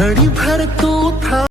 घड़ी भर तू था।